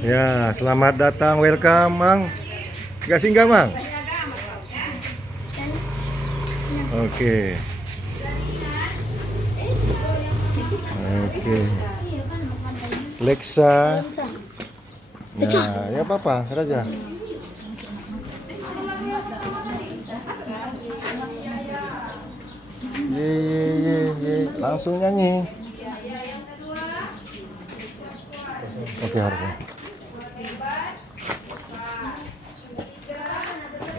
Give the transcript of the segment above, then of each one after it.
Ya, selamat datang, welcome, Mang. Gak singgah, Mang? Oke. Oke. Lexa. Nah, ya apa-apa, Raja. Ye. Langsung nyanyi. Oke, harusnya.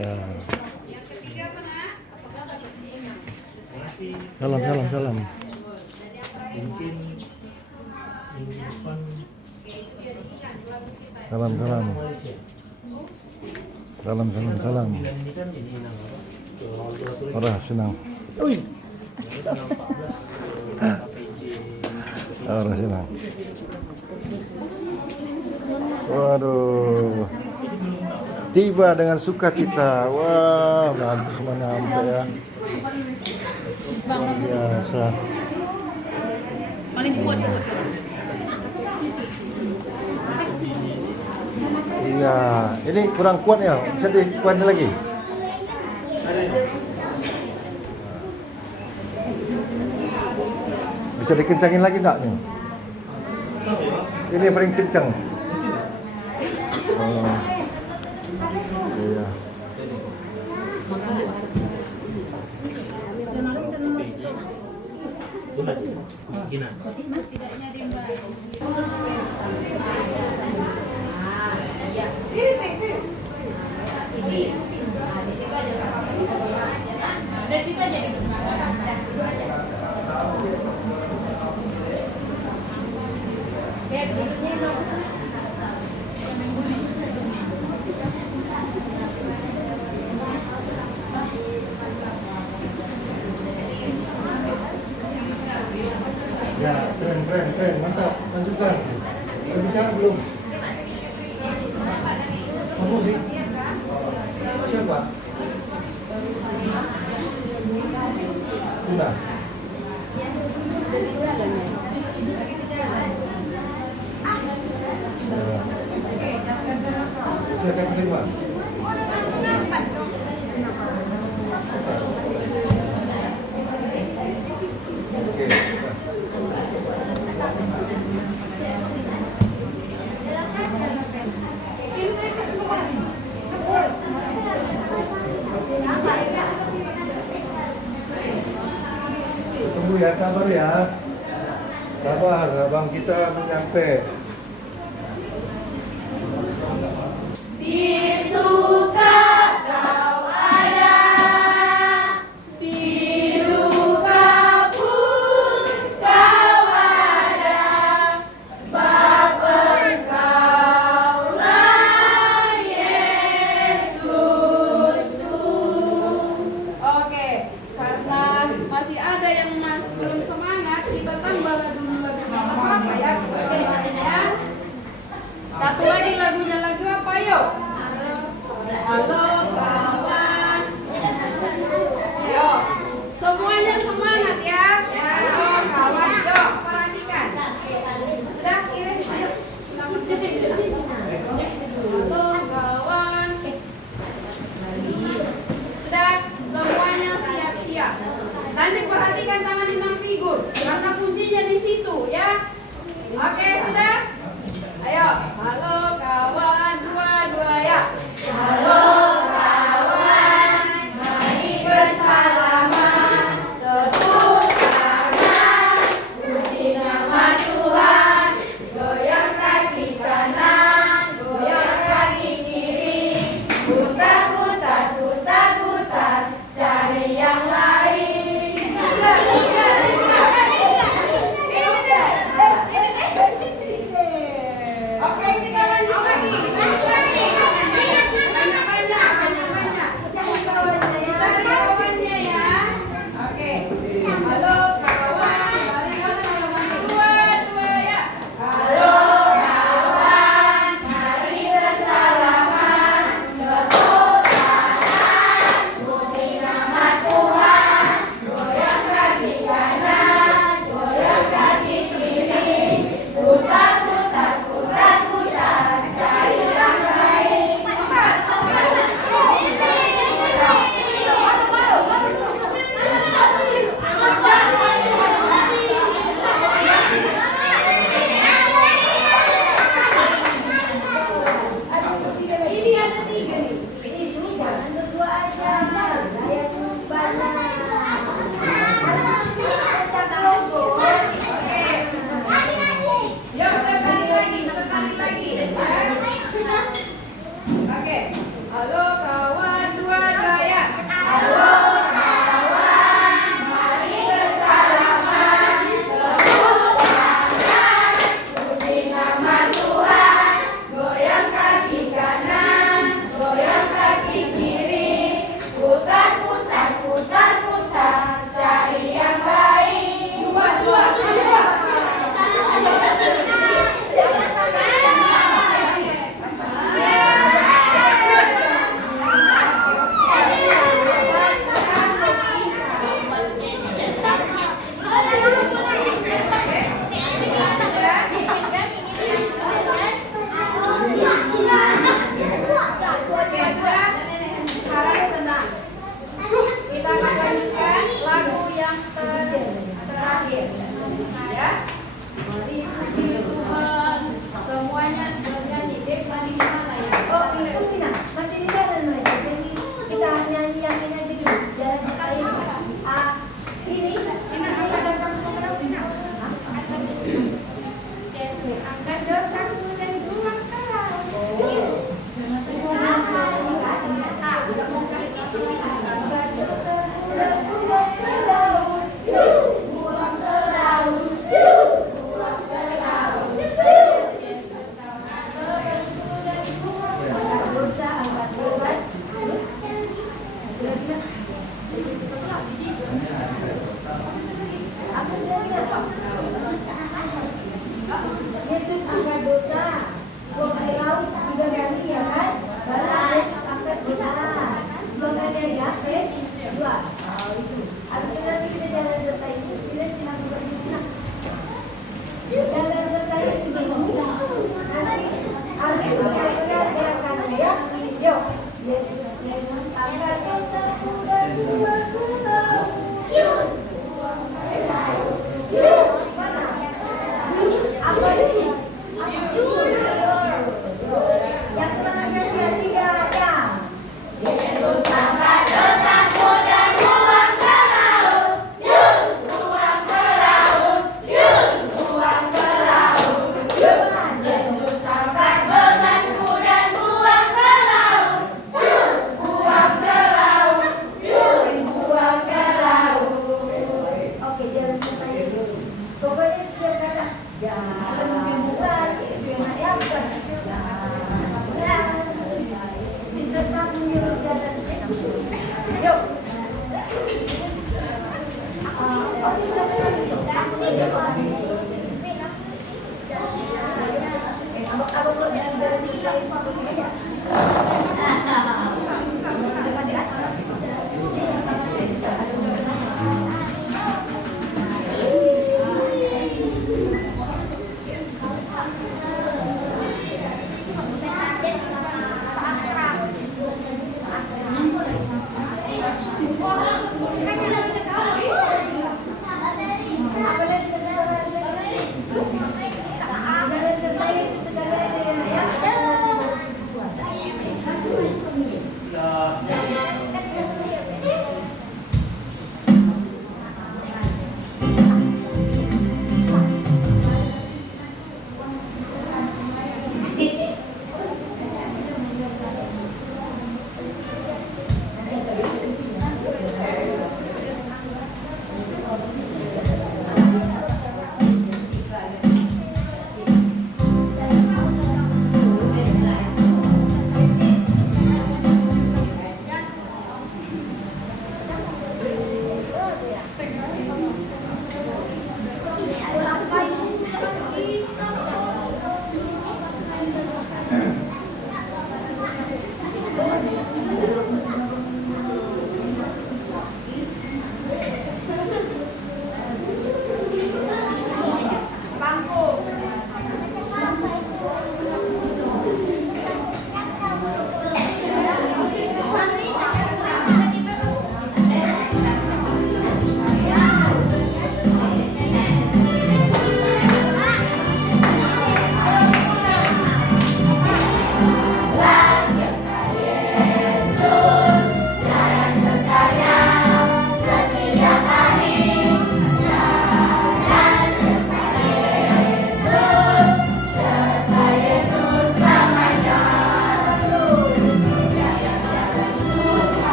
Ya. Salam. Salam. Ora, senang. Ui. Ora, senang. Waduh. Tiba dengan sukacita. Wah, bagus semua nyampe ya. Luar biasa. Paling kuat. Iya, ini kurang kuat ya. Bisa dikuatin lagi. Bisa dikencangin lagi enggak nih? Ini yang paling kencang. Oh. Iya. Ya, keren, mantap, lanjutkan. Udah bisa belum? Kamu sih? Siapa? Sudah. Saya akan terima. Oke. Tunggu ya, sabar ya. Sabar, abang kita mau nyampe. Masih ada yang belum semangat, kita tambah dulu lagunya apa ya? Satu lagi lagunya lagu apa yuk? Halo kawan. Yuk, semuanya semangat ya. Halo kawan, yuk perhatikan. Sudah kirim, ayo. Halo kawan. Sudah, semuanya siap-siap. Nanti perhatikan tangan di enam figur, karena kuncinya di situ ya. Oke, sudah? Ayo, halo kawan, dua ya. Halo kawan, mari bersalaman, tepuk tangan, puji nama Tuhan, goyang kaki kanan, goyang kaki kiri, putar, cari yang lain. Oke, kita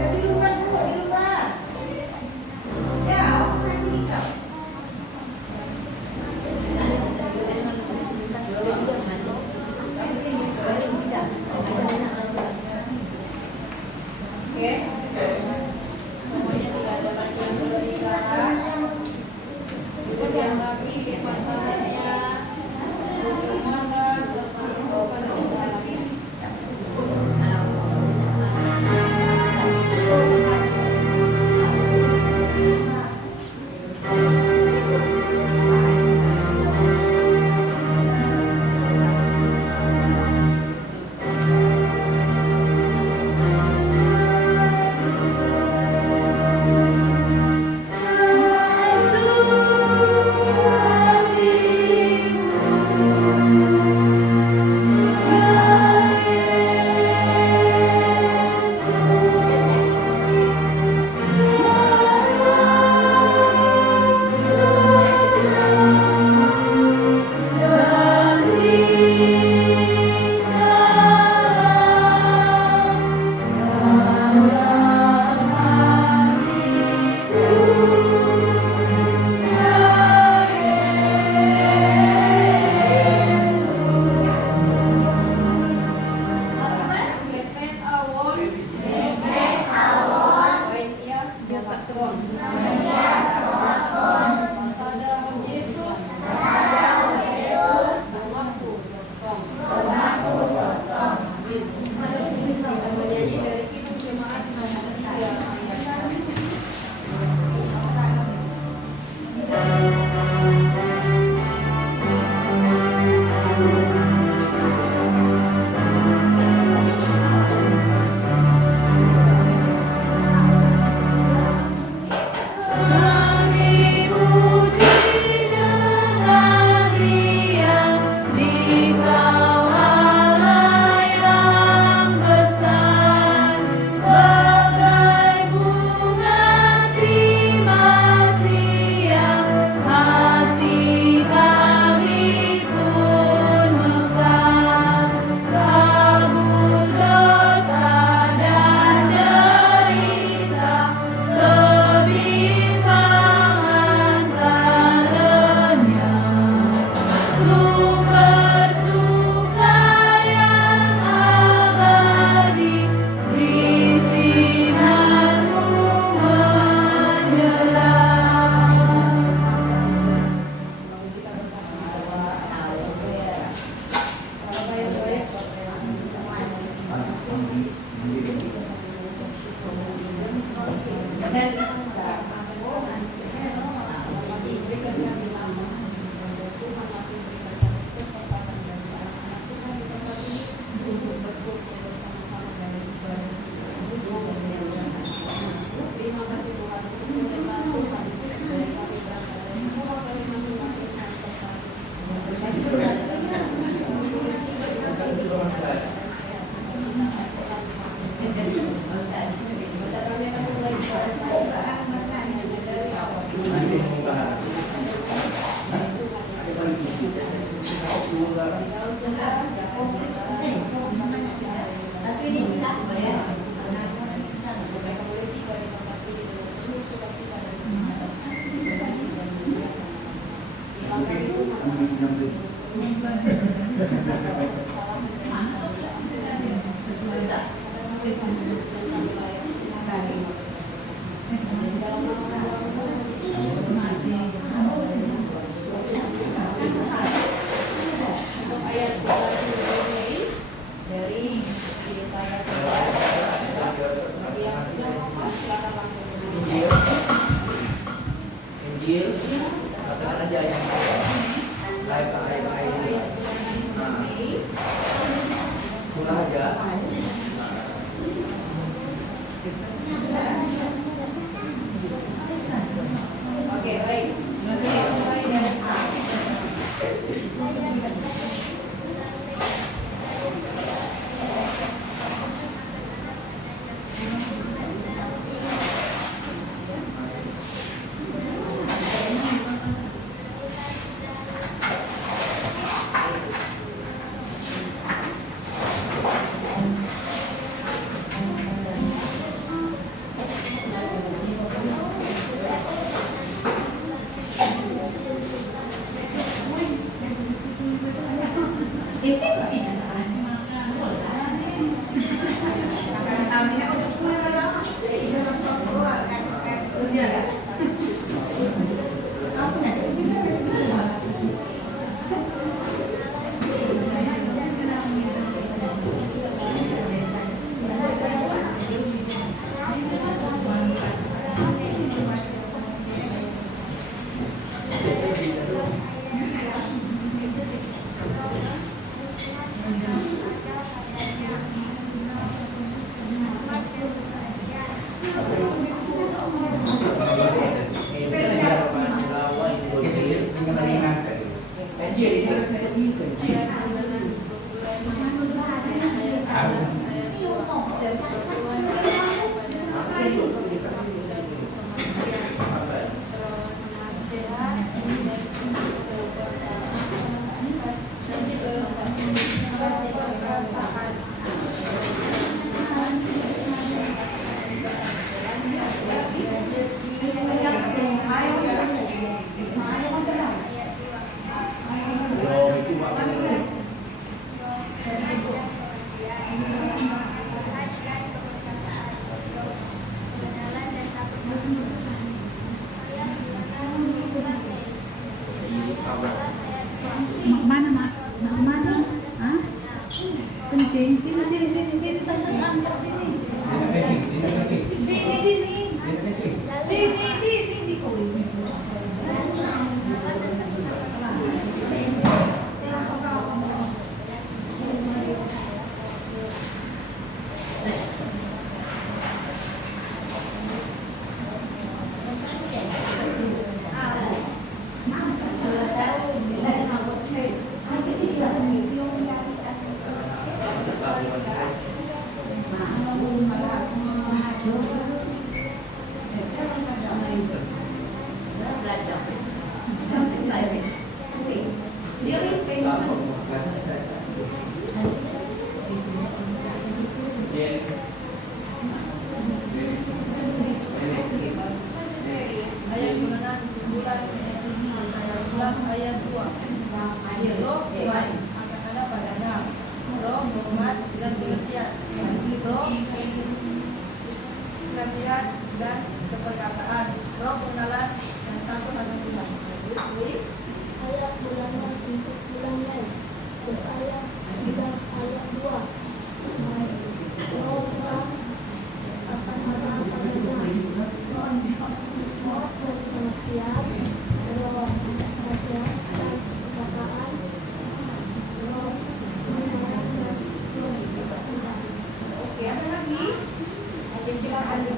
Di rumah.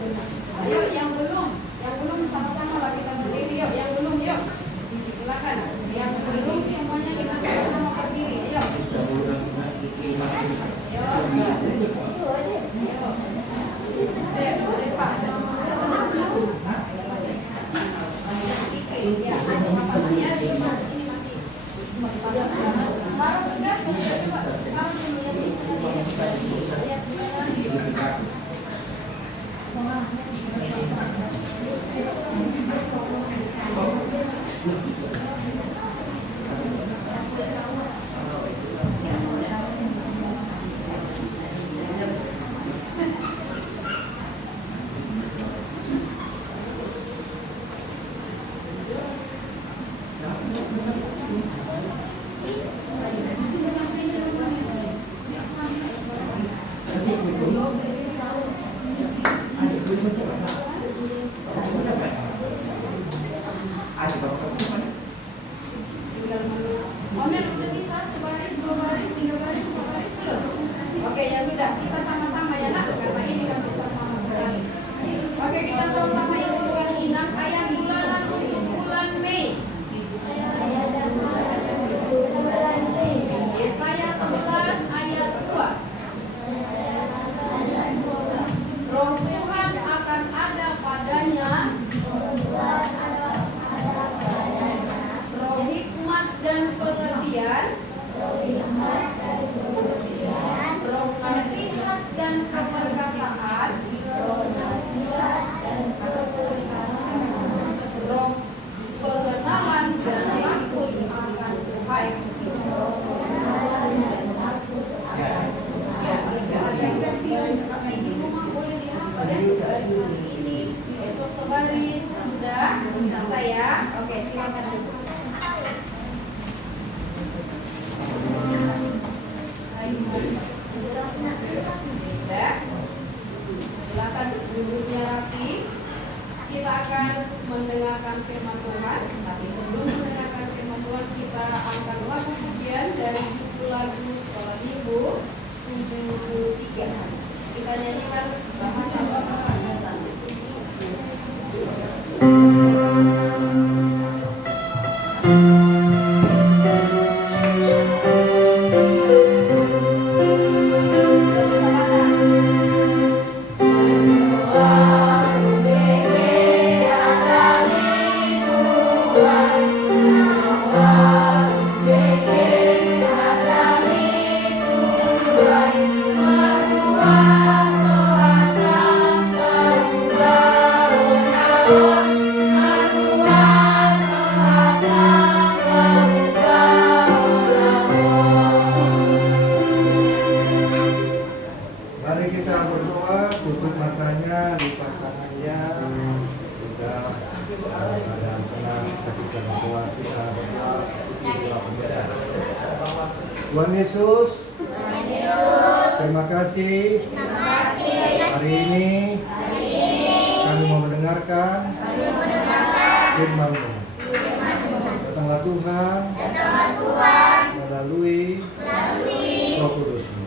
Ayo yang belum sama-sama lah kita berdiri. Yuk, yang belum yuk. Silakan. Yang belum semuanya kita sama-sama berdiri. Ayo. Online udah bisa sebaris, 2 baris, 3 baris, 4 baris belum? Oke ya sudah, kita sama-sama ya nak, karena ini masih sama sekali. Oke, kita sama-sama hitung ingat ayat bulanan untuk bulan Mei. Yesaya 11 ayat 2. Roh Tuhan akan ada padanya. Roh hikmat dan pengertian. Roh nasihat dan keperkasaan. Roh pengenalan dan takut akan Tuhan. Di rumah boleh dihafal ya, sebaris hari ini, besok sebaris, sudah bisa ya. Oke, silakan. Sudah, silakan duduknya rapi. Kita akan mendengarkan firman Tuhan. Tapi sebelum mendengarkan firman Tuhan, kita angkat lagu pujian dari buku lagu Sekolah Minggu 73. Kita nyanyikan bahasa Bapak. Mari kita berdoa, tutup matanya, lipat tangannya, kita dalam tenang kasihkan doa kita berdoa. Tuhan Yesus, terima kasih. Hari ini kami mau mendengarkan firman-Mu. Datanglah Tuhan melalui Roh Kudus-Mu.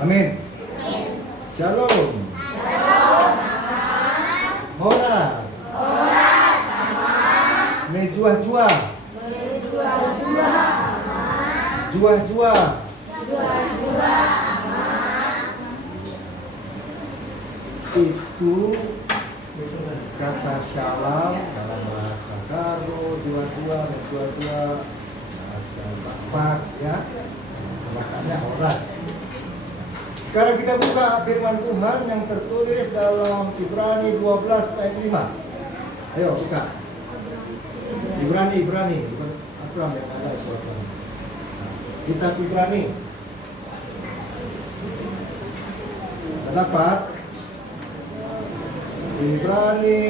Amin. Shalom. Horas. Mejuah-juah. Juah-juah. Itu kata shalom dalam bahasa Karo, juah-juah, mejuah-juah, bahasa Bapak ya. Makanya horas. Sekarang kita buka firman Tuhan yang tertulis dalam Ibrani 12 ayat 5. Ayo buka. Ibrani. Aku ambil ada suatu. Kitab Ibrani. Dapat Ibrani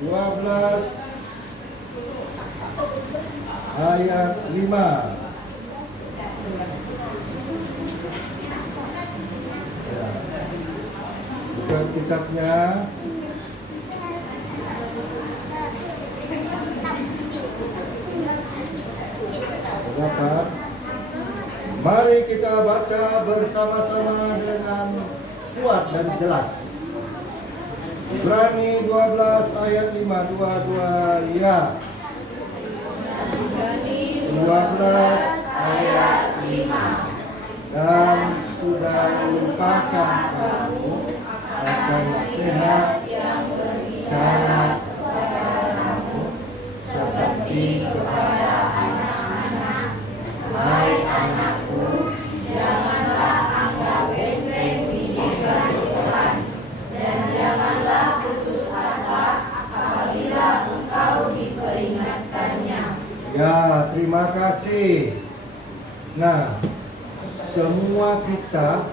12 ayat 5. Buka kitabnya. Dapat. Mari kita baca bersama-sama dengan kuat dan jelas. Ibrani 12 ayat 5, 22 ya. Ibrani 12 ayat 5. Dan sudah lupakan kamu akan nasihat yang berbicara kepadamu seperti kepada anak-anak. Hai anakku, janganlah anggap enteng didikan Tuhan, dan janganlah putus asa apabila engkau diperingatkannya. Ya, terima kasih. Nah, semua kita,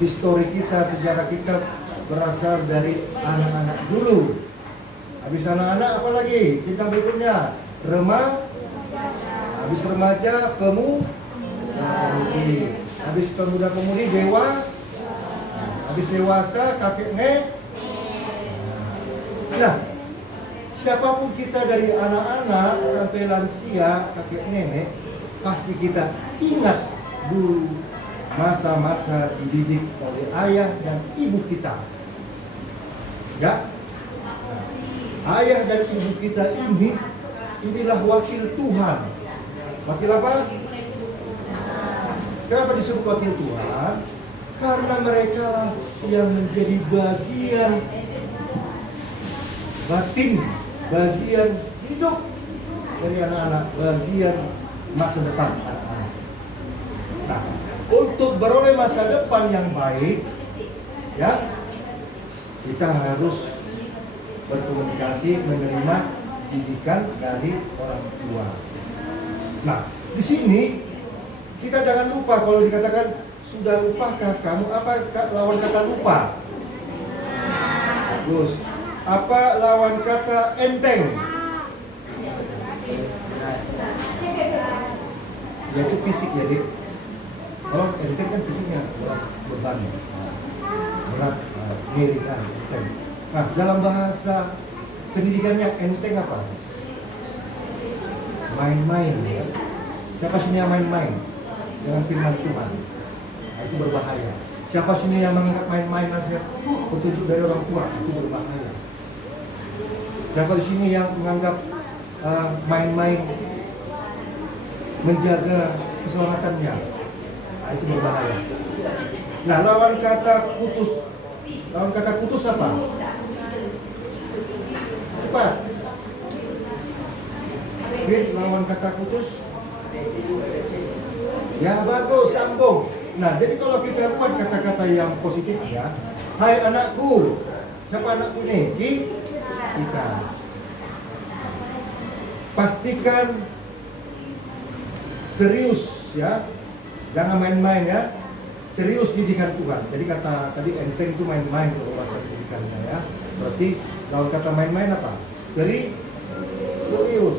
histori kita, sejarah kita berasal dari anak-anak dulu. Habis anak-anak apa lagi? Kita berikutnya habis remaja, pemudi. Habis pemuda-pemudi, habis dewasa, kakek nenek. Nah, siapapun kita dari anak-anak sampai lansia, kakek nenek, pasti kita ingat dulu masa-masa dididik oleh ayah dan ibu kita. Ya, ayah dan ibu kita inilah wakil Tuhan. Wakil apa? Kenapa disebut wakil Tuhan? Karena mereka yang menjadi bagian batin, bagian hidup dari anak-anak, bagian masa depan anak-anak. Nah, untuk beroleh masa depan yang baik, ya, kita harus berkomunikasi, menerima didikan dari orang tua. Nah, di sini kita jangan lupa kalau dikatakan sudah lupakah kamu, apa lawan kata lupa? Bagus. Apa lawan kata enteng? Yaitu fisik ya, Dik. Kalau enteng kan fisiknya beban, berat, miringan, enteng. Nah, dalam bahasa pendidikannya enteng apa? Main-main. Ya. Siapa sini yang main-main dengan firman Tuhan? Nah, itu berbahaya. Siapa sini yang menganggap main-main nasihat petunjuk dari orang tua? Itu berbahaya. Siapa di sini yang menganggap main-main menjaga keselamatannya? Nah, itu berbahaya. Nah, lawan kata putus apa? Cepat. Lawan kata putus. Ya, bagus, sambung. Nah, jadi kalau kita buat kata-kata yang positif ya. Hai anakku. Siapa anakku nih? Kita. Pastikan serius ya. Jangan main-main ya. Serius didikan Tuhan. Jadi kata tadi enteng itu main-main kalau bahasa didikannya ya. Berarti kalau kata main-main apa? Serius.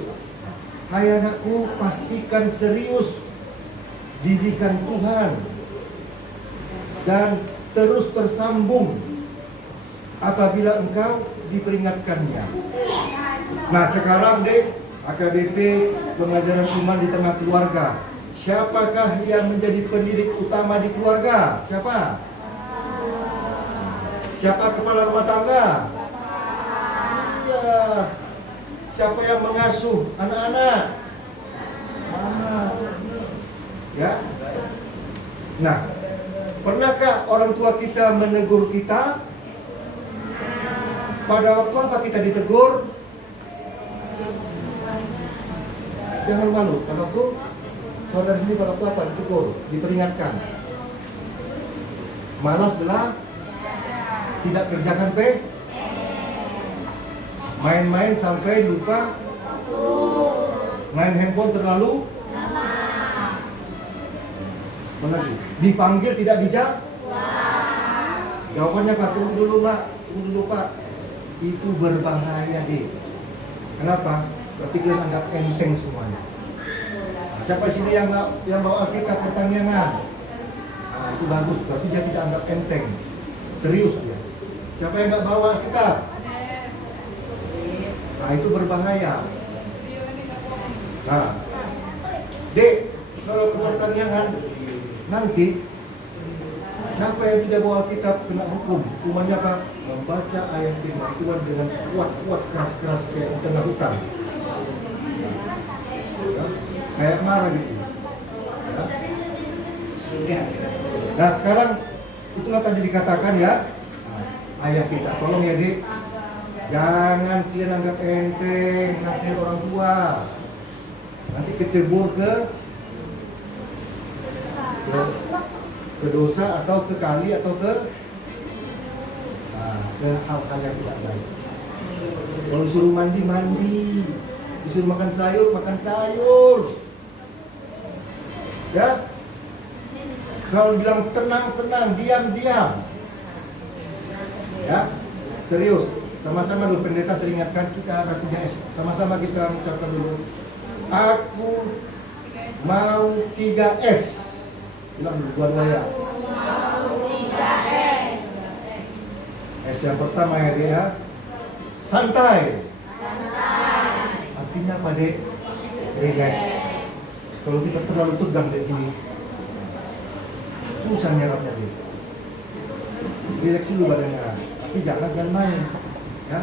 Hai anakku, pastikan serius didikan Tuhan dan terus tersambung apabila engkau diperingatkannya. Nah, sekarang dek AKBP pengajaran iman di tengah keluarga. Siapakah yang menjadi pendidik utama di keluarga? Siapa? Siapa kepala rumah tangga? Iya. Siapa yang mengasuh anak-anak? Mama. Ya. Nah, pernahkah orang tua kita menegur kita? Pada waktu apa kita ditegur? Jangan malu. Pada waktu saudara sini pada waktu apa ditegur? Diperingatkan. Malas belah, tidak kerjakan main-main sampai lupa, main handphone terlalu apa lagi? Dipanggil tidak dijawab. Jawabannya Pak, tunggu dulu Pak, tunggu dulu Pak. Itu berbahaya deh. Kenapa? Berarti kalian anggap enteng semuanya. Siapa sini yang bawa Alkitab pertanian? Nah, itu bagus, berarti dia tidak anggap enteng. Serius dia. Siapa yang nggak bawa Alkitab? Nah, itu berbahaya. Nah, Dek, kalau ke pertanian nanti Siapa yang tidak bawa Alkitab kena hukum. Hukumannya apa? Membaca ayat firman Tuhan dengan kuat-kuat, keras-keras kayak di tengah hutan. Ya, kayak marah gitu. Ya. Nah sekarang itulah tadi dikatakan ya, ayah kita. Tolong ya Dik, jangan kalian anggap enteng nasihat orang tua. Nanti kecebur ke dosa atau ke kali atau ke hal-hal yang tidak baik. Kalau disuruh mandi, mandi. Disuruh makan sayur, makan sayur. Ya. Kalau bilang tenang, tenang, diam, diam. Ya. Serius. Sama-sama dulu pendeta sering ingatkan kita ratunya sama-sama kita mengucapkan dulu. Aku mau 3S. Bilang dulu dua-dua ya. S yang pertama ya dia, santai. Artinya apa Dek? Relax. Kalau kita terlalu tegang kayak gini, susah nyerapnya Dek. Relax dulu badannya, tapi jangan main. Ya.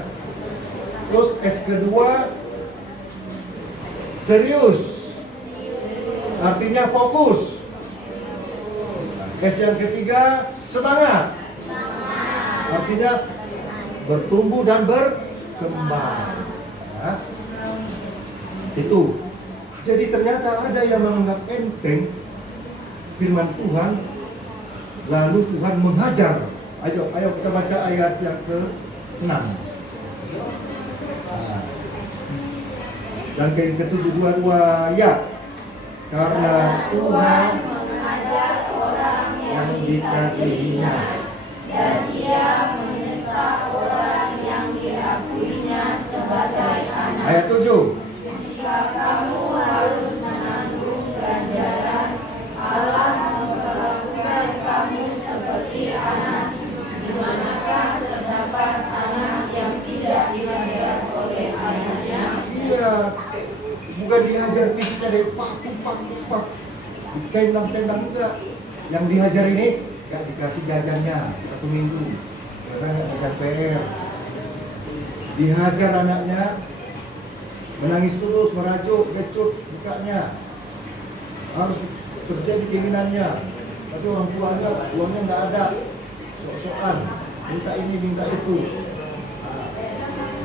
Terus S kedua, serius. Artinya fokus. S yang ketiga, semangat. Artinya bertumbuh dan berkembang. Ya. Itu. Jadi ternyata ada yang menganggap enteng firman Tuhan, lalu Tuhan menghajar. Ayo kita baca ayat yang ke-6. Dan ke-7 dua-dua ya. Karena Tuhan mengajar orang yang dikasihinya, dan Ia menyesal orang yang diakuinya sebagai anak. ayat 7. Jika kamu harus menanggung ganjaran, Allah memperlakukan kamu seperti anak. Di manakah terdapat anak yang tidak dihajar oleh ayahnya? Iya, bukan dihajar fisiknya dari pak. Ditendang-tendang enggak. Yang dihajar ini enggak dikasih jajannya 1 minggu. Karena enggak jajan PR. Dihajar anaknya, menangis terus, merajuk, kecut mukanya. Harus terjadi keinginannya. Tapi orang tuanya uangnya enggak ada. Sok-sokan, minta ini, minta itu.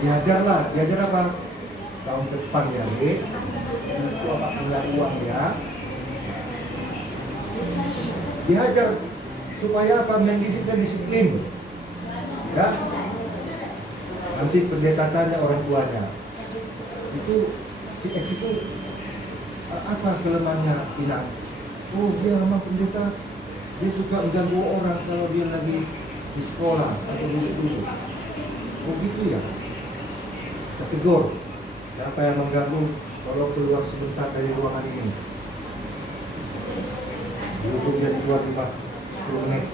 Dihajarlah, dihajar apa? Tahun depan ya, Dek. Itu apa punya uang ya? Dihajar supaya apa? Mendidik dan disiplin. Ya. Nanti pendeta tanya orang tuanya. Itu si X itu apa kelemahannya Inang? Oh dia memang pendeta. Dia suka mengganggu orang kalau dia lagi di sekolah atau duduk-duduk. Oh gitu ya? Tegur. Siapa yang mengganggu kalau keluar sebentar dari ruangan ini? Dihukum jadi keluar 10 menit.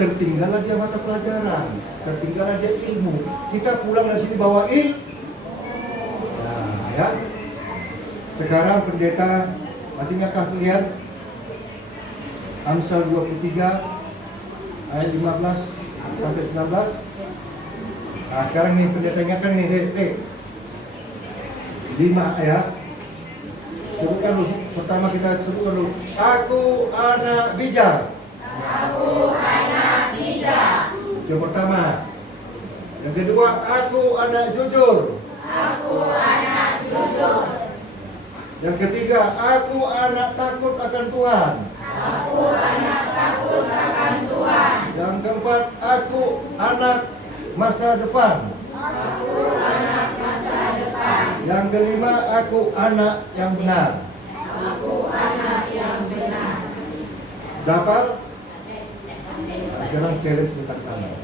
Tertinggallah dia mata pelajaran, tertinggallah dia ilmu. Kita pulang dari sini bawa Nah, ya. Sekarang pendeta masih ingatkah kalian? Amsal 23 ayat 15 sampai 19. Nah, sekarang nih pendeta ingatkan nih, Dek. 5 ayat. Sebutkan dulu. Pertama kita sebutkan dulu. Aku anak bijak. Aku anak bijak. Yang pertama. Yang kedua, aku anak jujur. Aku anak jujur. Yang ketiga, aku anak takut akan Tuhan. Aku anak takut akan Tuhan. Yang keempat, aku anak masa depan. Aku anak masa depan. Yang kelima, aku anak yang benar. Aku anak yang benar. Dapat? Nah, sekarang challenge minta tangan.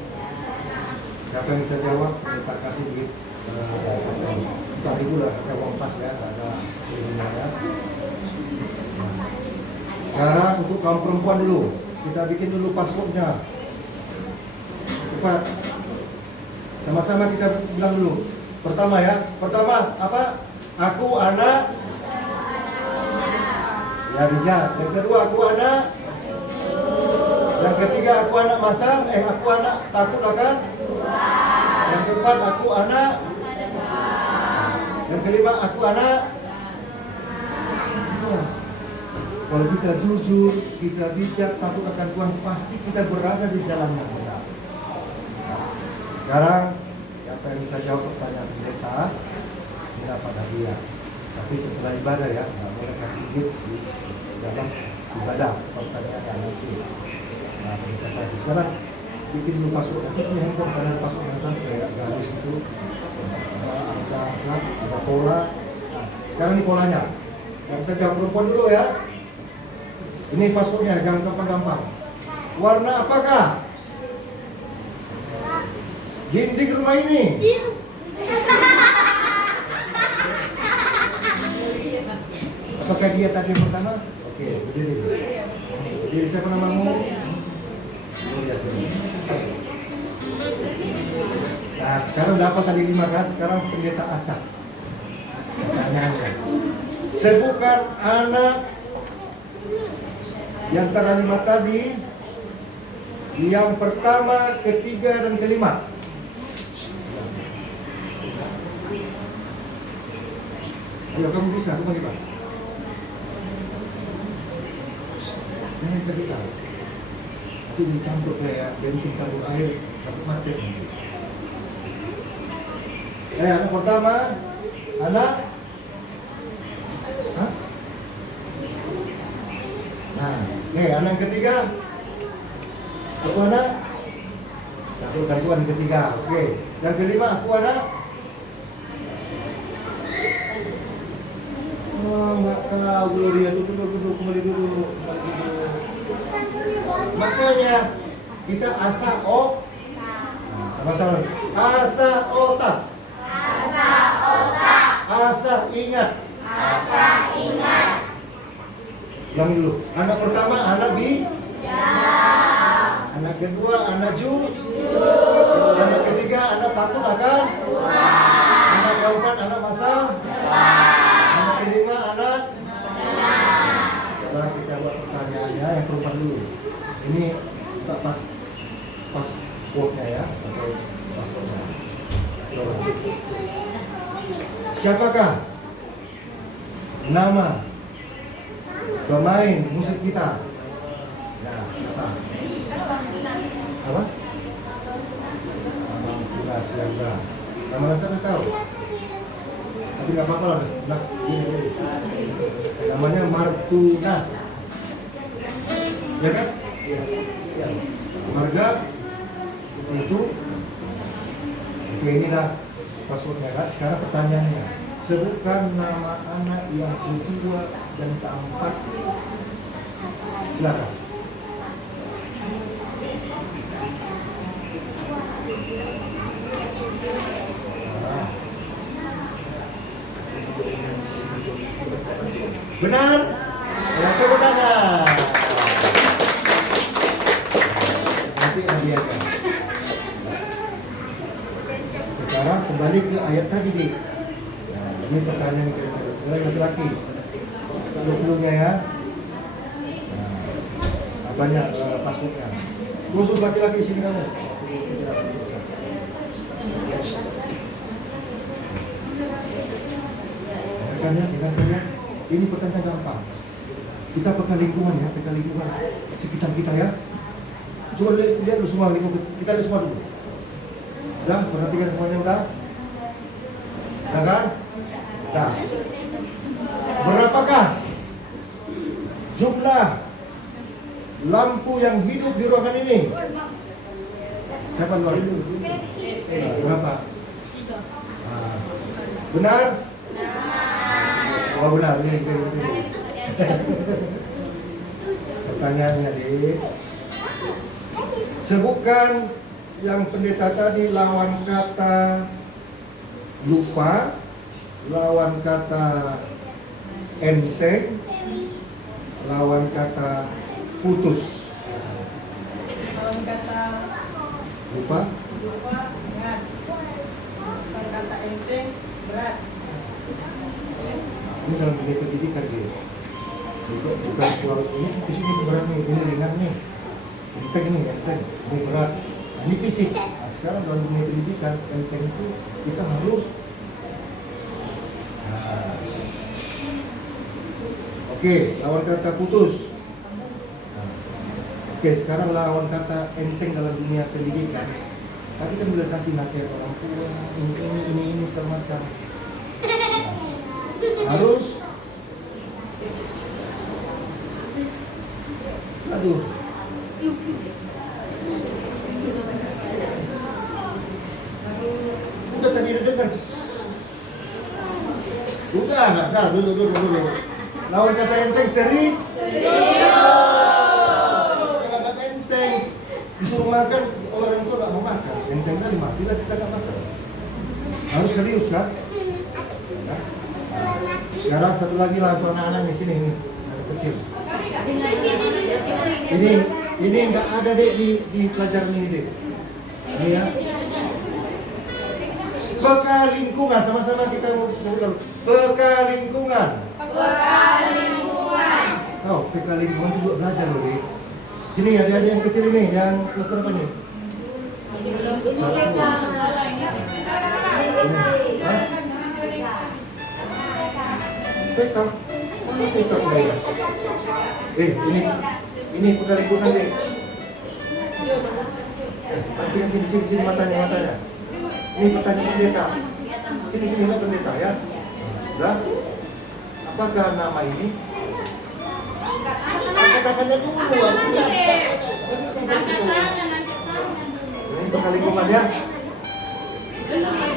Siapa yang bisa jawab? Kita kasih duit. Tadi dulu lah, pakai uang pas ya, tak ada ininya ya. Nah, sekarang untuk kaum perempuan dulu, kita bikin dulu passwordnya. Cepat. Sama-sama kita bilang dulu. Pertama ya, pertama apa? Aku anak ya bijak. Yang kedua aku anak Yang ketiga, aku anak aku anak takut akan Tuhan. Yang keempat, aku anak Masa depan. Yang kelima, aku anak. Ya. Kalau kita jujur, kita bijak, takut akan Tuhan, pasti kita berada di jalan yang benar. Sekarang, siapa yang bisa jawab pertanyaan pendeta? Tidak pada dia. Tapi setelah ibadah ya, nggak boleh kasih duit di dalam ibadah. Pertanyaannya nanti. Nah, pendeta kasih. Sekarang, bikin dulu password. Nanti punya handphone, karena password handphone kayak garis itu. Ada pola. Nah, sekarang ini polanya. Yang bisa jawab perempuan dulu ya. Ini passwordnya, gampang-gampang. Warna apakah dinding rumah ini? Apakah dia tadi yang pertama? Oke, berdiri. Berdiri, siapa namamu? Nah, sekarang dapat tadi 5 kan? Sekarang pendeta acak. Pertanyaannya, sebutkan anak yang antara 5 tadi, yang pertama, ketiga, dan kelima. Ayo, kamu bisa, kamu gimana? Jangan kasih tahu. Itu dicampur kayak bensin campur air, takut macet. Anak pertama, anak. Hah? Nah, anak yang ketiga. Aku anak. Satu gangguan ketiga. Oke. Yang kelima, aku anak. Oh, nggak tahu Gloria, duduk, kembali dulu. Makanya kita asa sama-sama. Asa otak. Asa ingat. Ulangi dulu. Anak pertama, anak anak kedua, anak anak ketiga, anak takut akan anak keempat, anak masa anak kelima, anak. Setelah kita buat pertanyaannya, yang perempuan dulu. Ini kita pas quote-nya ya, atau passwordnya. Siapakah nama pemain musik kita? Nah, apa? Abang Tunas Siaga. Nama lengkapnya tahu? Tapi nggak apa-apa lah. Ini. Namanya Martunas. Ya kan? Ya. Marga itu. Oke, ini dah passwordnya kan. Sekarang pertanyaannya, sebutkan nama anak yang kedua dan keempat. Silakan. Benar? Ya, tepuk tangan. Nanti hadiahkan. Sekarang kembali ke ayat tadi nih. Nah, ini pertanyaan kira-kira. Mulai laki-laki. Sebelumnya ya. Nah, apanya passwordnya? Khusus laki-laki di sini kamu. Dengarkan ya. Ini pertanyaan gampang. Kita peka lingkungan ya, peka lingkungan sekitar kita ya. Coba lihat dulu semua lingkungan kita lihat semua dulu. Udah, perhatikan semuanya udah. Udah kan? Udah. Berapakah jumlah lampu yang hidup di ruangan ini? Siapa luar? Berapa? Nah, benar? Oh benar, ini. Pertanyaannya nih, sebutkan yang pendeta tadi lawan kata lupa, lawan kata enteng, lawan kata putus. Lawan kata Lupa, berat. Lawan kata enteng, berat. ini dalam dunia pendidikan dia. Bukan suara ini di sini berat nih, ini ringan nih. Enteng ini berat. Nah, ini fisik. Nah, sekarang dalam dunia pendidikan, enteng itu kita harus. Nah. Oke, lawan kata putus. Nah. Oke, sekarang lawan kata enteng dalam dunia pendidikan. Tadi kan udah kasih nasihat orang tua, ini segala macam. Nah, harus. Aduh. Udah tadi udah dengar. Udah nggak salah, dulu. Lawan kata enteng serius. Kalau kata enteng disuruh makan, orang tua nggak mau makan. Enteng kan mati lah kita nggak makan. Harus serius kan? Nah. Sekarang satu lagi lah untuk anak-anak di sini ini, anak kecil. Ini nggak ada deh di pelajaran ini deh. Ini ya. Peka lingkungan, sama-sama kita ulang. Peka lingkungan. Oh, peka lingkungan itu juga belajar loh deh. Sini ada yang kecil ini, yang kelas berapa nih? Peka. Mana peka budaya? Ini peka lingkungan deh. Nanti sini matanya. Ini pertanyaan pendeta. Sini lah pendeta ya. Udah? Apakah nama ini? Katakannya dulu. Ini peka lingkungan ya.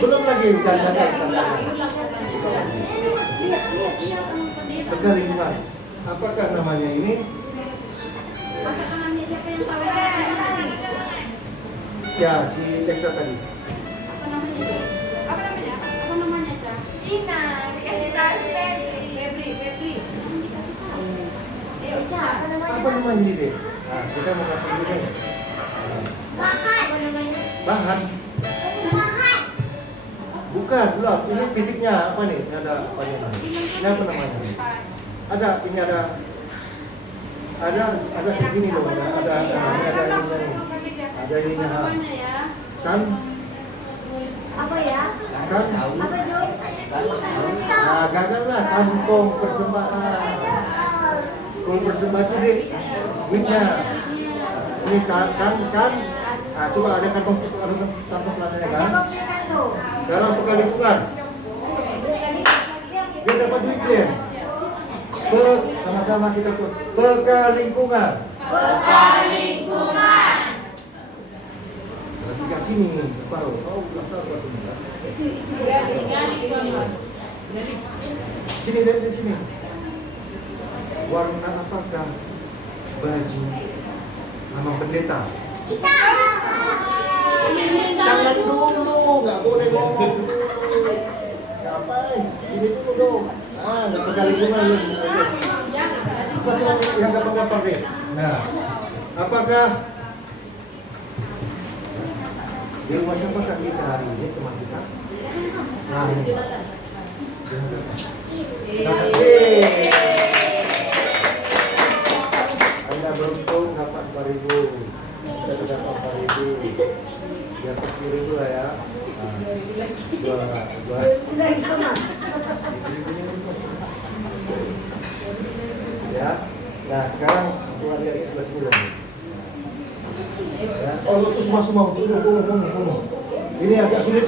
Belum lagi jangan. Peka lingkungan. Apakah namanya ini? Ya, si Lexa tadi. Apa namanya, Ca? Ina, dikasih tahu Febri. Dikasih tahu. Ayo, Ca, Apa namanya ini deh? Nah, kita mau kasih ini deh. Bahan. Bukan, belum. Ini fisiknya apa nih? Ini ada apa nih? Ini apa namanya? Ada begini loh. Ada ininya. Kan? Apa ya? Kan? Apa, Jo? Nah, gagal lah kantong persembahan. Kalau persembahan itu deh, duitnya. Ini kan. Nah, coba ada kantong pelatihnya kan? Sekarang peka lingkungan. Dia dapat duit ya. Sama-sama kita tuh. Peka lingkungan. Perhatikan sini, baru. Oh, belum tahu apa sebentar. Sini dari sini. Warna apakah baju nama pendeta? Jangan dulu, nggak boleh ngomong dulu. Ngapain? Ini dulu dong. Nggak peka lingkungan lu. Cuma yang gampang-gampang deh. Nah, apakah di rumah siapa kan kita hari ini teman kita? Nah, ini. Anda beruntung dapat 4.000. Kita dapat 4.000. Di atas 10.000 lah ya. Dua. Ya. Nah, sekarang untuk adik-adik sebelah sini lagi. Ya. Oh, itu semua bunuh. Ini agak sulit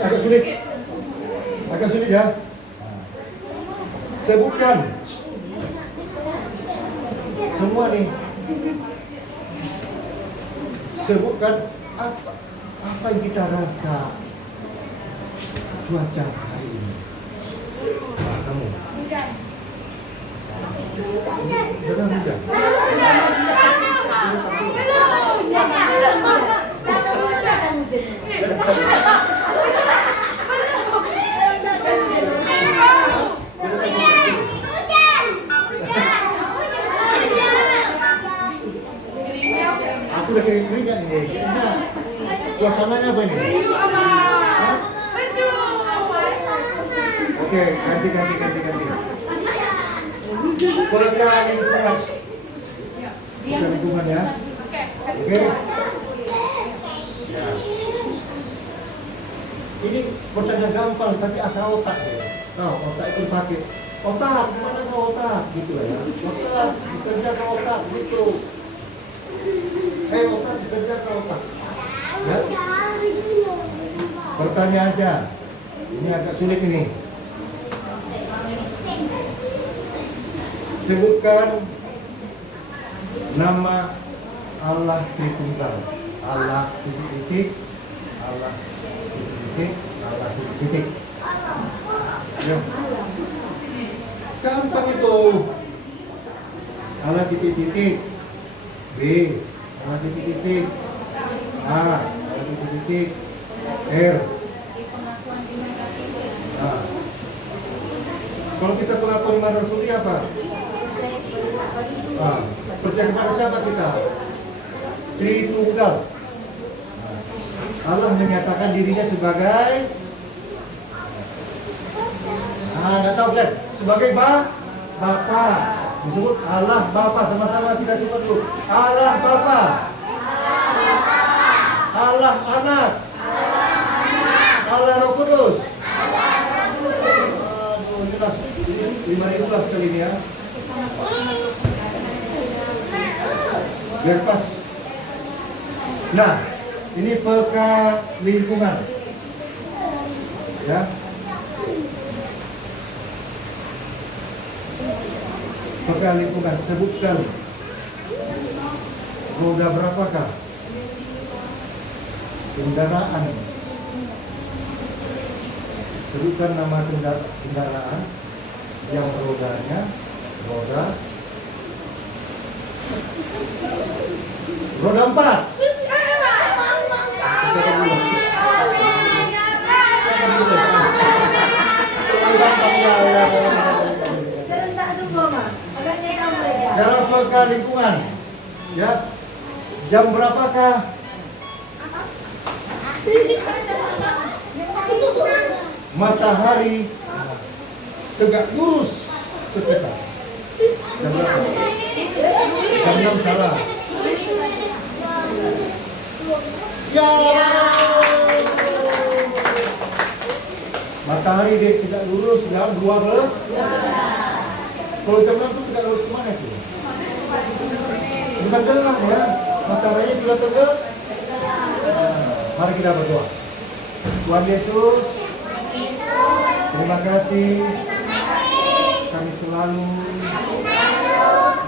ya. Sebutkan semua nih. Sebutkan apa yang kita rasa cuaca hari ini. Nah, kamu. Hujan. Aku udah keringat ini. Nah, suasananya apa ini? Oke, ganti. Peka lingkungan. Peka lingkungan ya. Oke? Ya. Ini pertanyaan gampang, tapi asal otak ya. Nah, otak itu pakai. Otak, gimana kau otak? Gitu lah ya. Otak, bekerja ke otak, gitu. Otak, bekerja ke otak. Ya? Pertanyaan aja. Ini agak sulit ini. Sebutkan nama Allah Tritunggal. Allah titik-titik, Allah titik-titik, Allah titik-titik. Ya. Gampang itu. Allah titik-titik. B. Allah titik-titik. A. Allah titik-titik. R. Nah. Kalau kita pengakuan iman Rasuli apa? Percaya kepada siapa kita? Tritunggal. Allah menyatakan dirinya sebagai nggak tahu kan? Sebagai Bapa. Disebut Allah Bapa, sama-sama kita sebut dulu. Allah Bapa. Allah Anak. Allah Roh Kudus. Aduh, jelas. 5.000 kali ini ya. Biar pas. Nah, ini peka lingkungan. Ya. Peka lingkungan, sebutkan roda berapakah kendaraan. Sebutkan nama kendaraan yang rodanya roda 4. Serentak semua, Mak. Agaknya kamu aja. Sekarang peka lingkungan. Ya. Jam berapakah? Matahari tegak lurus ke kita. Jam berapa? Jam 6 salah. Ya. Matahari dia tidak lurus jam 12. Kalau jam 6 itu tidak lurus kemana itu? Bukan gelap ya. Matahari sudah tegak. Mari kita berdoa. Tuhan Yesus, terima kasih. Kami selalu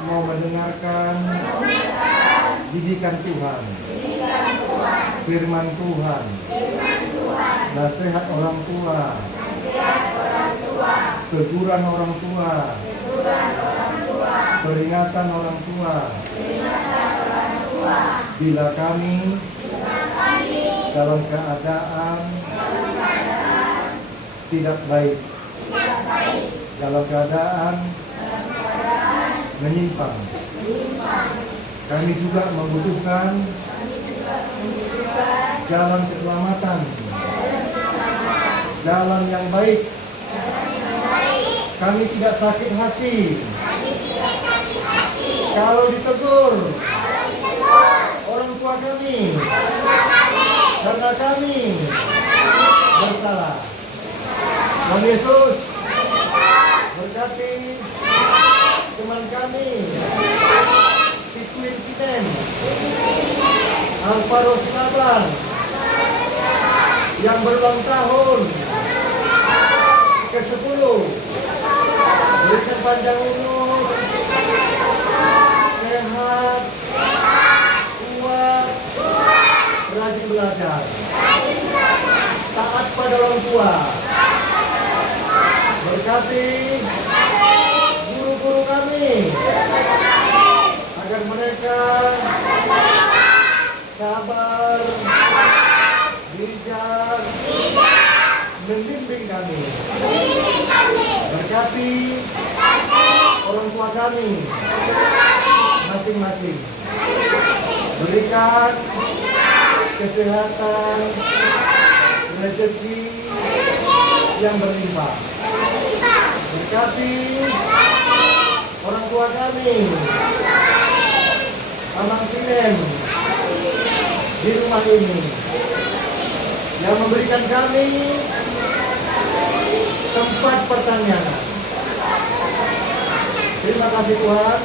mau mendengarkan didikan Tuhan, firman Tuhan, nasihat orang tua, teguran orang tua, peringatan orang tua. Bila kami dalam keadaan tidak baik, dalam keadaan menyimpang, kami juga membutuhkan jalan keselamatan, jalan yang baik. Kami tidak sakit hati kalau ditegur orang tua kami, karena kami bersalah. Tuhan Yesus, berkati teman kami, Tituin Kiten, Alvaro Sinablang, yang berulang tahun ke-10. Berikan panjang umur, sehat, kuat, rajin belajar, taat pada orang tua. Berkati guru-guru kami agar mereka sabar, bijak, membimbing kami. Berkati orang tua kami masing-masing. Berikan kesehatan, rezeki yang berlimpah. Berkati orang tua kami, Amang Tinen, di rumah ini, yang memberikan kami tempat pertanyaan. Terima kasih Tuhan.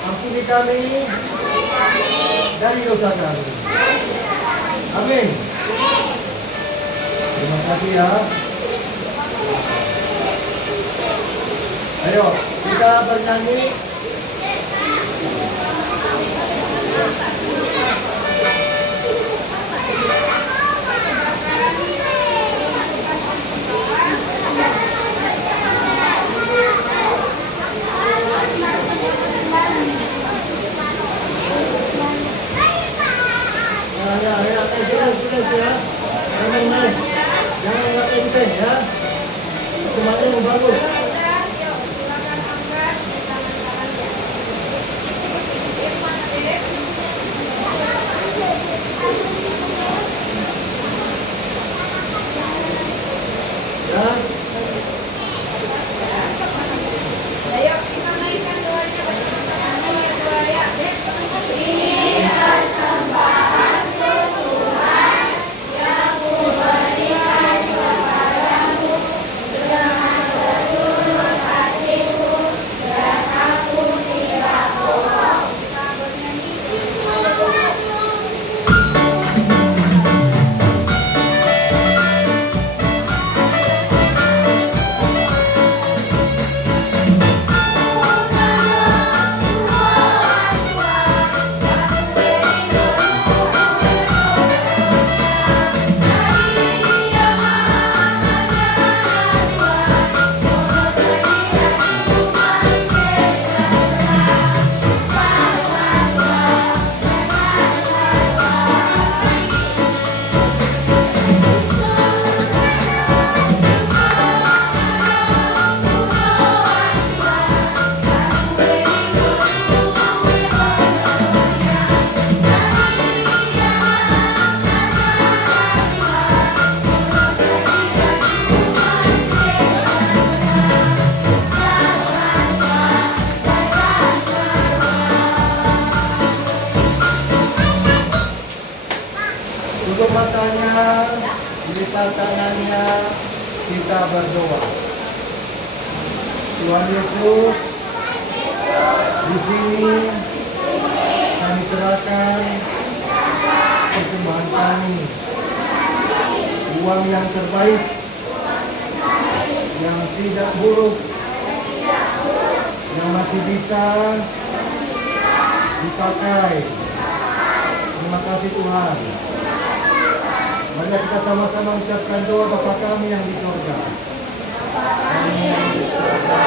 Ampuni kami dari dosa kami. Amin. Terima kasih ya. Ayo kita bernyanyi. Ya, sudah ya. Jangan naik. Jangan nggak ya. Semuanya mau bagus. Sudah, yuk silakan angkat di tangan kanannya. Dip, mana Dip? Ya. Ayo kita mainkan doanya bersama-sama ya dua ya. Dip. Kita bernyanyi Tutup matanya, lipat tangannya, kita berdoa. Tuhan Yesus, di sini kami serahkan persembahan kami, uang yang terbaik, yang tidak buruk, yang masih bisa dipakai. Terima kasih Tuhan. Mari kita sama-sama ucapkan doa Bapa kami yang di sorga. Kami yang di sorga,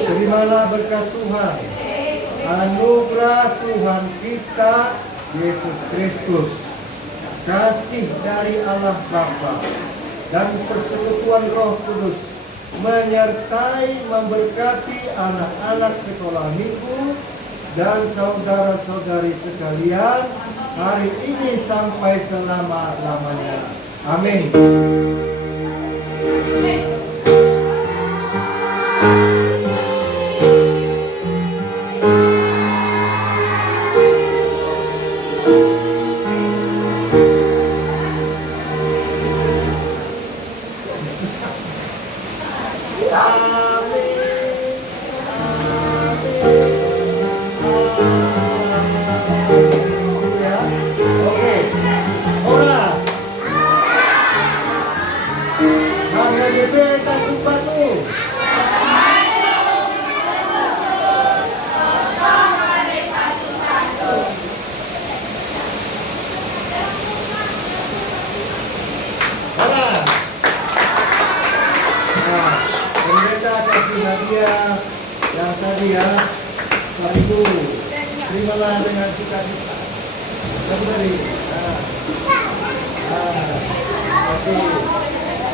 terimalah berkat Tuhan, anugerah Tuhan kita Yesus Kristus, kasih dari Allah Bapa, dan persekutuan Roh Kudus menyertai memberkati anak-anak sekolah minggu dan saudara-saudari sekalian hari ini sampai selama-lamanya. Amin. dia yang tadi ya, Pak Ibu, terimalah dengan sukacita. Kamu tadi, oke.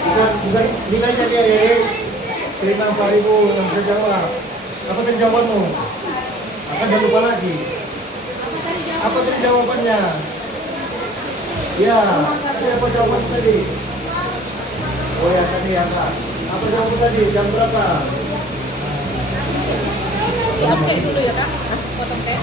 Bukan nilainya dia ya, terima 4.000 yang bisa jawab. Apa tadi jawabanmu? Akan jangan lupa lagi. Apa tadi jawabannya? Ya, tadi apa jawaban tadi? Oh ya tadi ya Pak. Apa jawaban tadi? Jam berapa? Siap kayak dulu ya Kak? Potong kayak.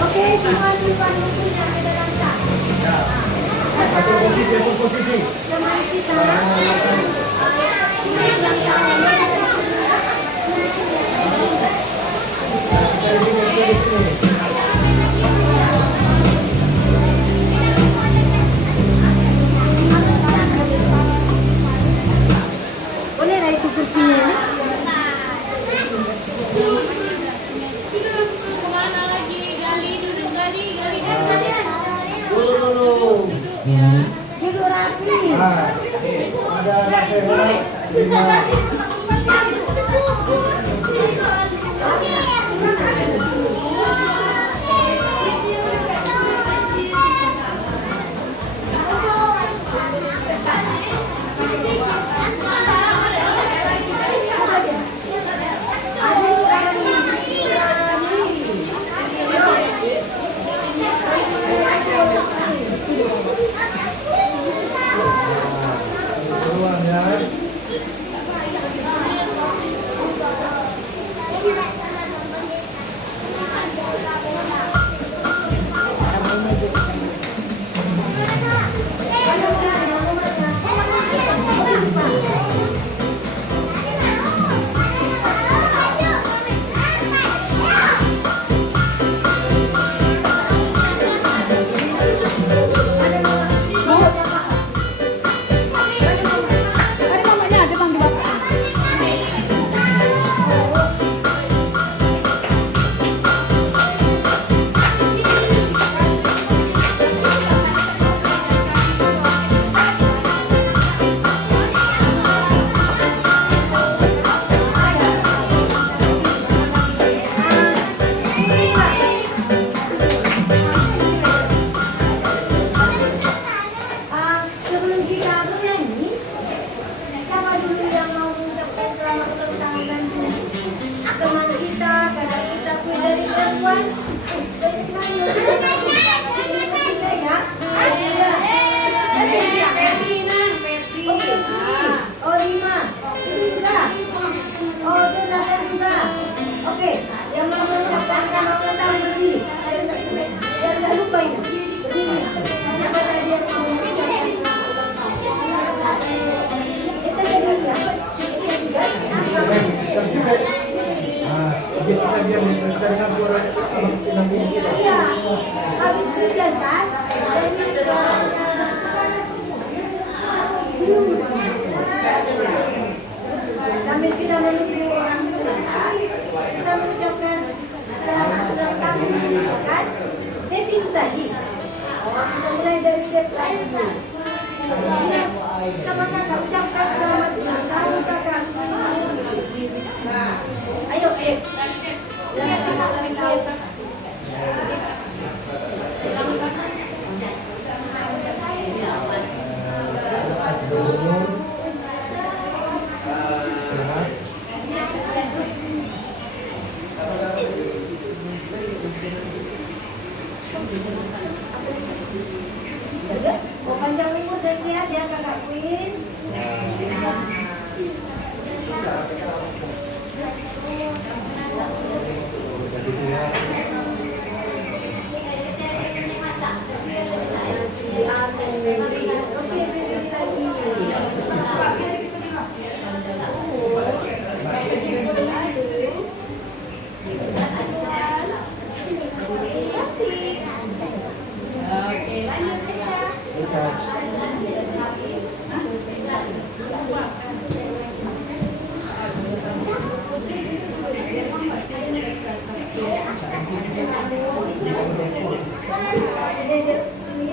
Oke, semua simpan bukunya ke dalam tas. Ya. Atur posisi. Teman kita. Dari sini. Boleh lah itu kursinya. Kemana lagi? Gali, duduk gali. Dulu. Duduk rapi. Ada nasihat. Terima. Ruang ya. Sebelum kita bernyanyi, siapa dulu yang mau mengucapkan selamat ulang tahun dan teman kita, kakak kita pun dari perempuan, dari saya, ketiga ya. Oh 5, itu juga. Oh Jonathan juga. Oke, yang mau mengucapkan selamat ulang tahun berdiri. Jangan lupa ini. Berdiri. Siapa tadi yang mau mengucapkan selamat ulang tahun? Itu jadi ya. Kita dia mendengar suara pendamping kita. Iya, habis hujan kan? Jadi suaranya sambil kita menunggu orang tua, kita mengucapkan selamat ulang tahun, kan? Tapi itu tadi, kita mulai dari depan dulu. Iya, sama kakak ucapkan selamat ulang tahun kakak. Ayo, mau panjang umur dan sehat ya kakak Queen. Oke, lanjut Caca. Putri di situ biar Mbak Sini periksa kerja. aja sini.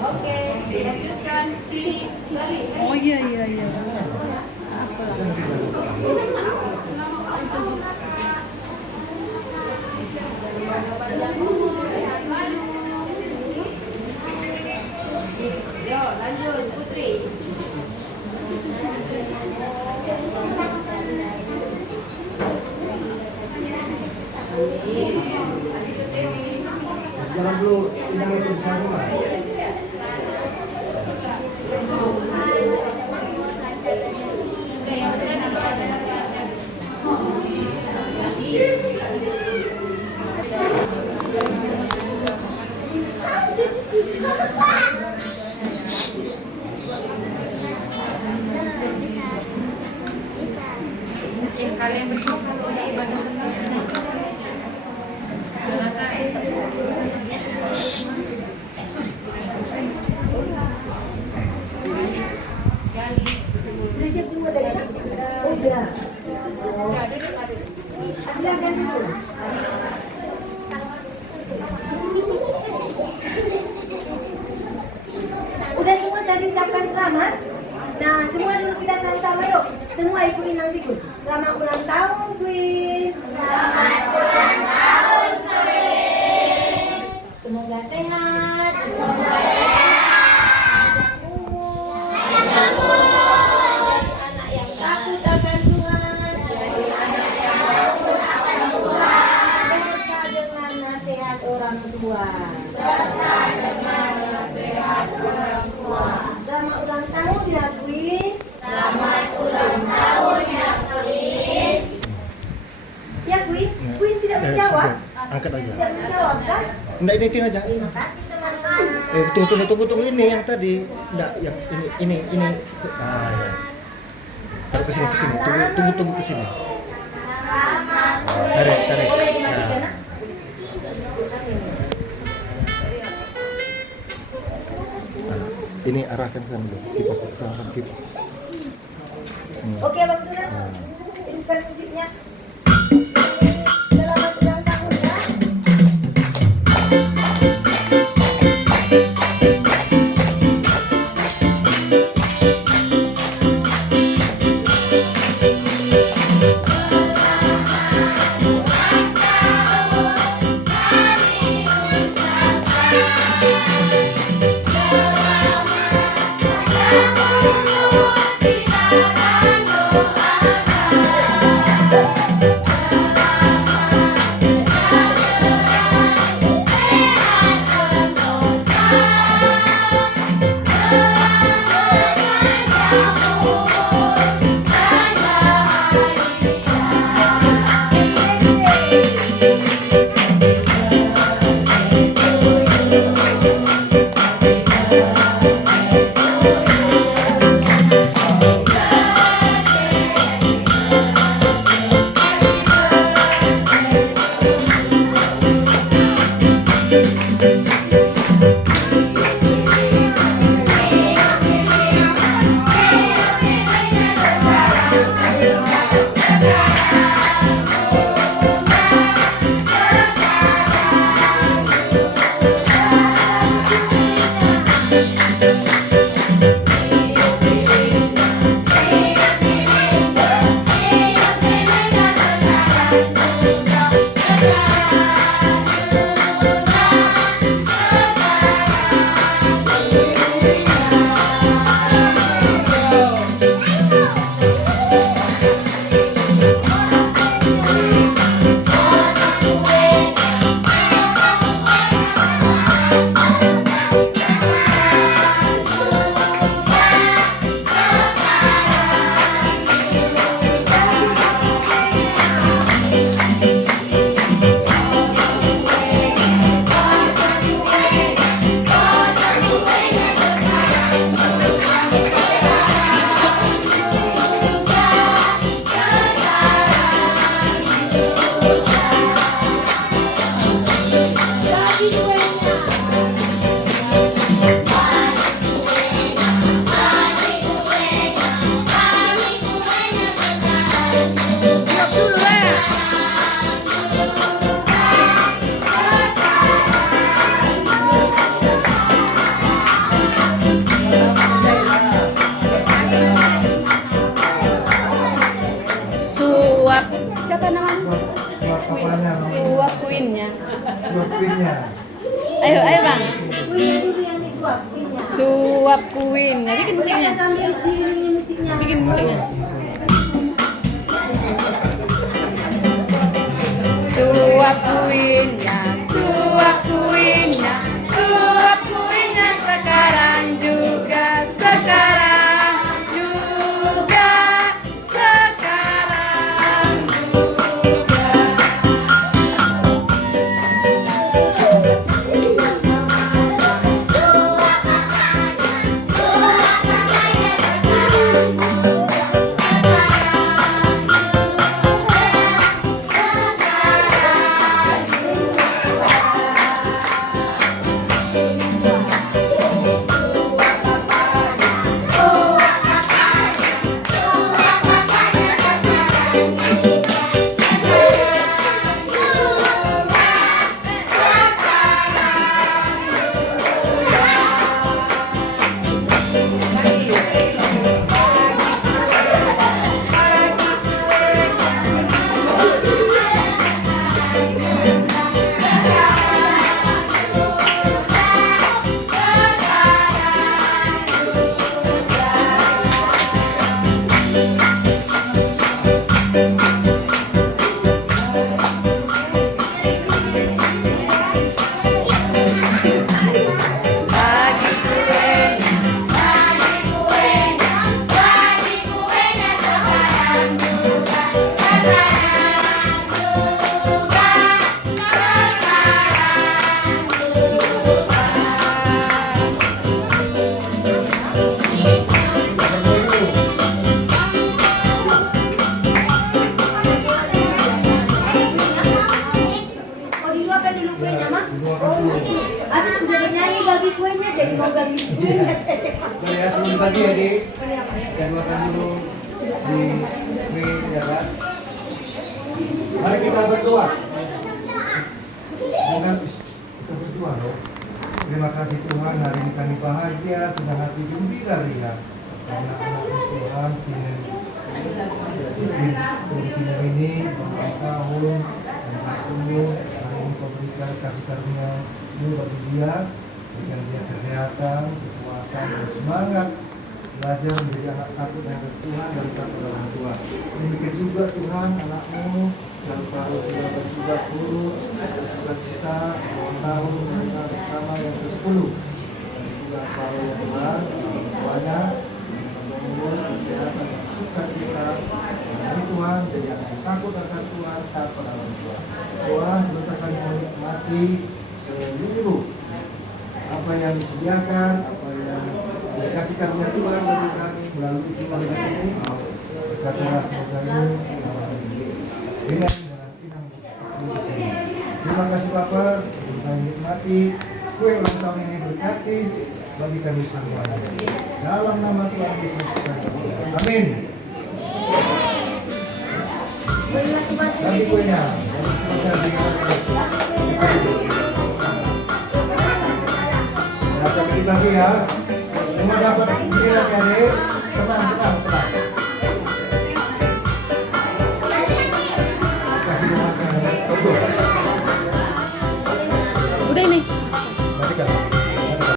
Oke, dilanjutkan si Gali. Oh iya iya iya. Keluarga panjang umur, sehat selalu. Yo, lanjut Putri. Lanjut Dewi. Jangan dulu yang itu bisa rumah. Kalian berdua kalau di Bandung Udah siap semua tadi? Udah. Silakan dulu. Udah semua tadi ucapkan selamat. Nah, semua dulu kita sama-sama yuk. Semua ibu Inang Pikun. Selamat ulang tahun, Queen. Selamat ulang tahun, Queen. Semoga sehat. Semoga sehat. Panjang umur. Jadi anak yang takut akan Tuhan. Jadi anak yang takut akan Tuhan. Serta dengan nasihat orang tua. Serta dengan nasihat orang tua. Selamat ulang tahun ya, Queen. Selamat ulang tahun ya, Queen. Ya, Queen. Queen tidak menjawab. Angkat aja. Tidak menjawab kan? Enggak, ini tin aja. Terima kasih teman-teman. Tunggu ini yang tadi. Enggak, yang ini. Ah, ya. Taruh ke sini. Tunggu ke sini. Tarik. Boleh dimatikan, Nah. nak? Ini arahkan ke sana dulu. Kipas sama kipas. Oke, Bang Tunas. Ini musiknya. Selamat ulang tahun ya. Kita dan doakan apa namanya? Suap apanya? Suap kuinnya. Suap pinnya. Ayo, Bang. Kuenya dulu yang disuap, kuenya. Suap kuinnya. Bikin musiknya. Sambil diiringi musiknya. Bikin musiknya. Suap kuinnya, suap kuinnya, suap kuinnya sekarang juga, sekarang juga, sekarang juga. Oh diluapkan dulu kuenya mah? Oh, habis udah nyanyi bagi kuenya jadi mau bagi kuenya. Boleh ya, sebelum bagi ya, Dik. Saya doakan dulu di ya kan. Mari kita berdoa. Dengan kita berdoa loh. Terima kasih Tuhan, hari ini kami bahagia, senang hati, gembira ria. Karena anak Tuhan kini ini berapa tahun dan bertemu hari ini kau berikan kasih karunia bagi dia, berikan dia kesehatan, kekuatan dan semangat belajar menjadi anak takut yang Tuhan dan takut orang tua. Demikian juga Tuhan anakmu yang baru sudah bersuka guru, bersuka cita, 2 tahun mereka bersama yang ke-10. Dan juga kalau Tuhan, orang tuanya, membangun kesehatan dan suka cita. Dari Tuhan, jadi anak yang takut akan Tuhan, takut orang tua. Tuhan, sebentar kami menikmati seluruh apa yang disediakan, apa yang dikasih karunia Tuhan bagi kami melalui keluarga ini. Berkatilah keluarga ini dengan inang. Terima kasih Bapak, kami nikmati kue ulang tahun ini berkati bagi kami semua. Dalam nama Tuhan Yesus Kristus. Amin. Bagi kuenya. Sampai dibagi ya. Semua dapat dilihat ya, Dek. Tenang.